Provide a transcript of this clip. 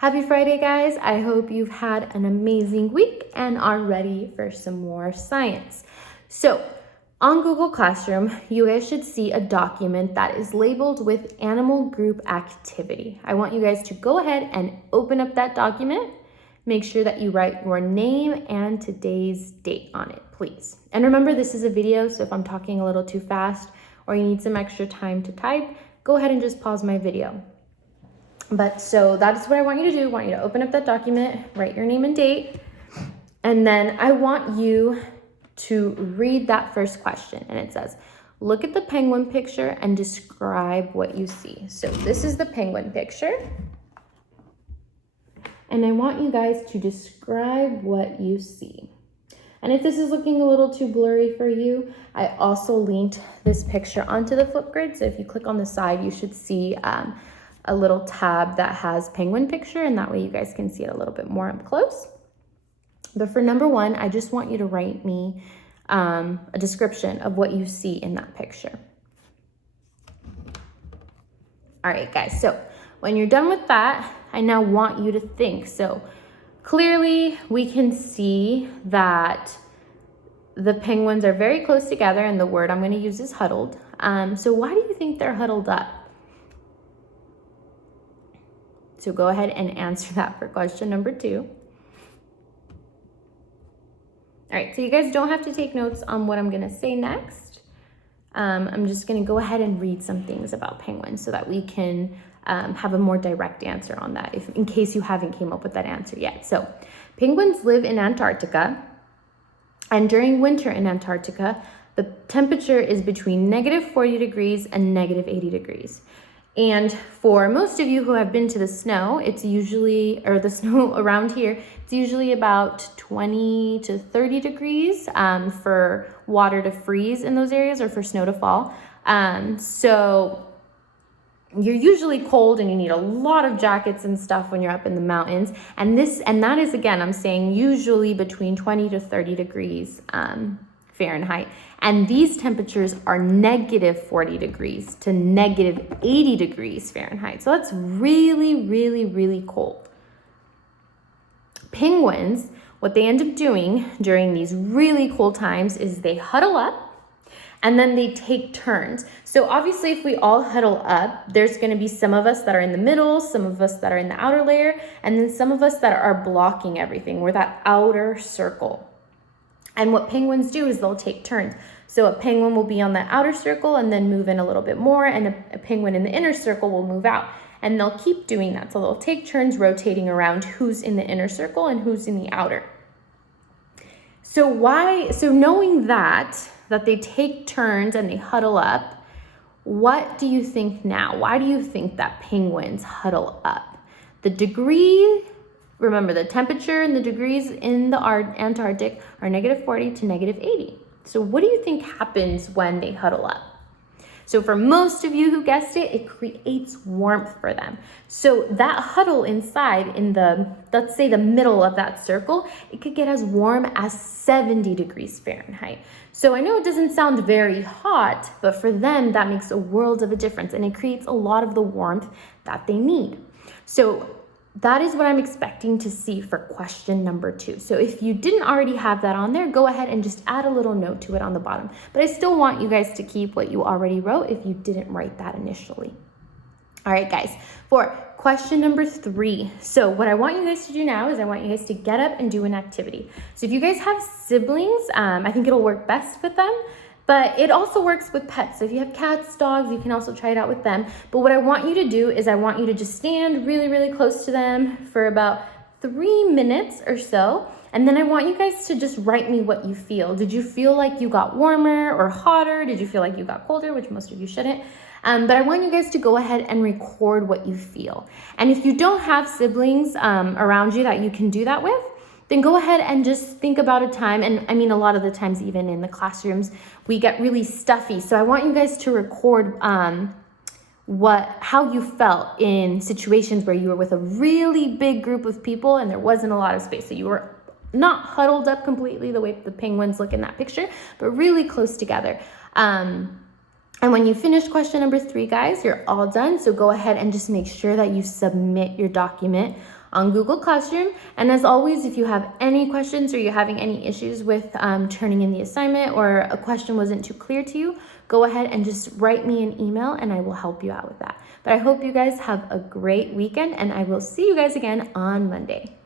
Happy Friday, guys. I hope you've had an amazing week and are ready for some more science. So on Google Classroom, you guys should see a document that is labeled with animal group activity. I want you guys to go ahead and open up that document. Make sure that you write your name and today's date on it, please. And remember, this is a video, so if I'm talking a little too fast or you need some extra time to type, go ahead and just pause my video. But so that's what I want you to do. I want you to open up that document, write your name and date, and then I want you to read that first question. And it says, look at the penguin picture and describe what you see. So this is the penguin picture. And I want you guys to describe what you see. And if this is looking a little too blurry for you, I also linked this picture onto the Flipgrid. So if you click on the side, you should see a little tab that has penguin picture, and that way you guys can see it a little bit more up close. But for number one, I just want you to write me a description of what you see in that picture. All right, guys, so when you're done with that, I now want you to think. So clearly we can see that the penguins are very close together, and the word I'm going to use is huddled. So why do you think they're huddled up? So go ahead and answer that for question number two. All right, so you guys don't have to take notes on what I'm gonna say next. I'm just gonna go ahead and read some things about penguins so that we can have a more direct answer on that, in case you haven't came up with that answer yet. So penguins live in Antarctica, and during winter in Antarctica, the temperature is between -40 degrees and -80 degrees. And for most of you who have been to the snow, it's usually, or the snow around here, it's usually about 20 to 30 degrees for water to freeze in those areas, or for snow to fall. So you're usually cold and you need a lot of jackets and stuff when you're up in the mountains. And that is, again, I'm saying usually between 20 to 30 degrees Fahrenheit. And these temperatures are -40 degrees to -80 degrees Fahrenheit. So that's really, really, really cold. Penguins, what they end up doing during these really cold times is they huddle up and then they take turns. So obviously if we all huddle up, there's gonna be some of us that are in the middle, some of us that are in the outer layer, and then some of us that are blocking everything. We're that outer circle. And what penguins do is they'll take turns. So a penguin will be on the outer circle and then move in a little bit more, and a penguin in the inner circle will move out. And they'll keep doing that. So they'll take turns rotating around who's in the inner circle and who's in the outer. So knowing that they take turns and they huddle up, what do you think now? Why do you think that penguins huddle up? The degree, remember, the temperature and the degrees in the Antarctic are -40 to -80. So what do you think happens when they huddle up? So for most of you who guessed it, it creates warmth for them. So that huddle inside in let's say the middle of that circle, it could get as warm as 70 degrees Fahrenheit. So I know it doesn't sound very hot, but for them, that makes a world of a difference, and it creates a lot of the warmth that they need. So that is what I'm expecting to see for question number two. So if you didn't already have that on there, go ahead and just add a little note to it on the bottom. But I still want you guys to keep what you already wrote if you didn't write that initially. All right, guys, for question number three. So what I want you guys to do now is I want you guys to get up and do an activity. So if you guys have siblings, I think it'll work best with them. But it also works with pets. So if you have cats, dogs, you can also try it out with them. But what I want you to do is I want you to just stand really, really close to them for about 3 minutes or so. And then I want you guys to just write me what you feel. Did you feel like you got warmer or hotter? Did you feel like you got colder, which most of you shouldn't? But I want you guys to go ahead and record what you feel. And if you don't have siblings around you that you can do that with, then go ahead and just think about a time. And I mean, a lot of the times, even in the classrooms, we get really stuffy. So I want you guys to record how you felt in situations where you were with a really big group of people and there wasn't a lot of space. So you were not huddled up completely the way the penguins look in that picture, but really close together. And when you finish question number 3, guys, you're all done. So go ahead and just make sure that you submit your document on Google Classroom. And as always, if you have any questions or you're having any issues with turning in the assignment or a question wasn't too clear to you, go ahead and just write me an email and I will help you out with that. But I hope you guys have a great weekend and I will see you guys again on Monday.